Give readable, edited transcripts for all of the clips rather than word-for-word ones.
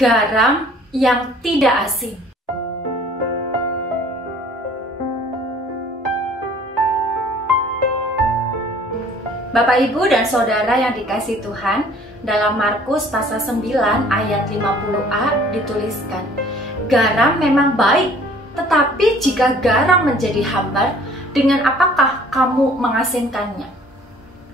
garam yang tidak asin. Bapak, Ibu, dan Saudara yang dikasihi Tuhan, dalam Markus pasal 9 ayat 50a dituliskan, garam memang baik, tetapi jika garam menjadi hambar, dengan apakah kamu mengasinkannya?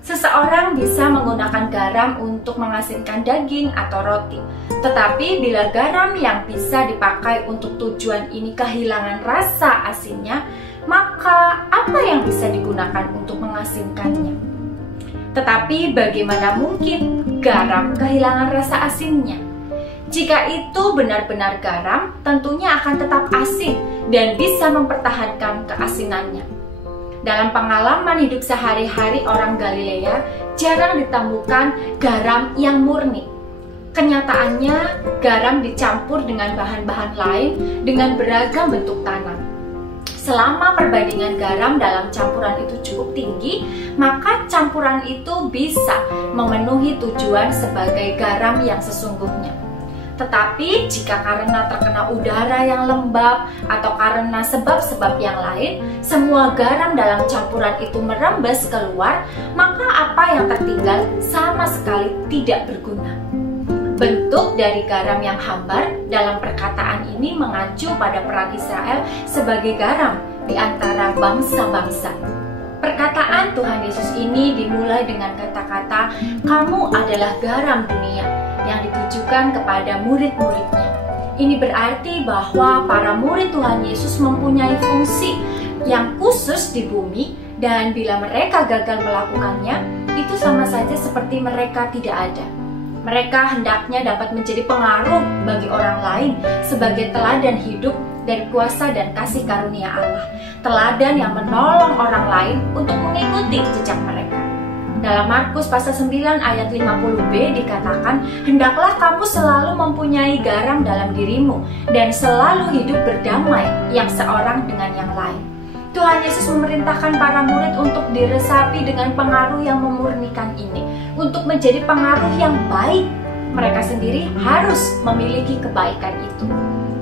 Seseorang bisa menggunakan garam untuk mengasinkan daging atau roti, tetapi bila garam yang bisa dipakai untuk tujuan ini kehilangan rasa asinnya, maka apa yang bisa digunakan untuk mengasinkannya? Tetapi bagaimana mungkin garam kehilangan rasa asinnya? Jika itu benar-benar garam, tentunya akan tetap asin dan bisa mempertahankan keasinannya. Dalam pengalaman hidup sehari-hari orang Galilea, jarang ditemukan garam yang murni. Kenyataannya, garam dicampur dengan bahan-bahan lain dengan beragam bentuk tanam. Selama perbandingan garam dalam campuran itu cukup tinggi, maka campuran itu bisa memenuhi tujuan sebagai garam yang sesungguhnya. Tetapi jika karena terkena udara yang lembab atau karena sebab-sebab yang lain, semua garam dalam campuran itu merembes keluar, maka apa yang tertinggal sama sekali tidak berguna. Bentuk dari garam yang hambar dalam perkataan ini mengacu pada peran Israel sebagai garam di antara bangsa-bangsa. Perkataan Tuhan Yesus ini dimulai dengan kata-kata, "Kamu adalah garam dunia," yang ditujukan kepada murid-muridnya. Ini berarti bahwa para murid Tuhan Yesus mempunyai fungsi yang khusus di bumi, dan bila mereka gagal melakukannya, itu sama saja seperti mereka tidak ada. Mereka hendaknya dapat menjadi pengaruh bagi orang lain sebagai teladan hidup dari kuasa dan kasih karunia Allah. Teladan yang menolong orang lain untuk mengikuti jejak mereka. Dalam Markus pasal 9 ayat 50b dikatakan, "Hendaklah kamu selalu mempunyai garam dalam dirimu dan selalu hidup berdamai yang seorang dengan yang lain." Tuhan Yesus memerintahkan para murid untuk diresapi dengan pengaruh yang memurnikan ini, untuk menjadi pengaruh yang baik. Mereka sendiri harus memiliki kebaikan itu,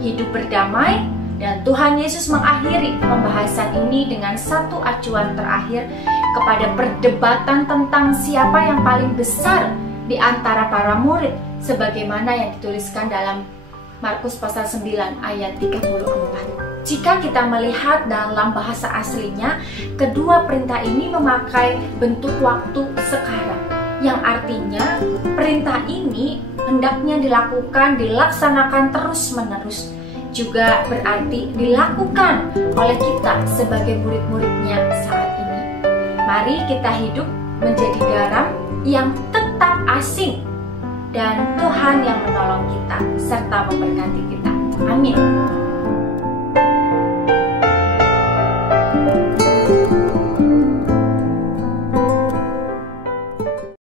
hidup berdamai. Dan Tuhan Yesus mengakhiri pembahasan ini dengan satu acuan terakhir kepada perdebatan tentang siapa yang paling besar di antara para murid, sebagaimana yang dituliskan dalam Markus pasal 9 ayat 34. Jika kita melihat dalam bahasa aslinya, kedua perintah ini memakai bentuk waktu sekarang, yang artinya perintah ini hendaknya dilaksanakan terus-menerus. Juga berarti dilakukan oleh kita sebagai murid-muridnya saat ini. Mari kita hidup menjadi garam yang tetap asin, dan Tuhan yang menolong kita serta memberkati kita. Amin.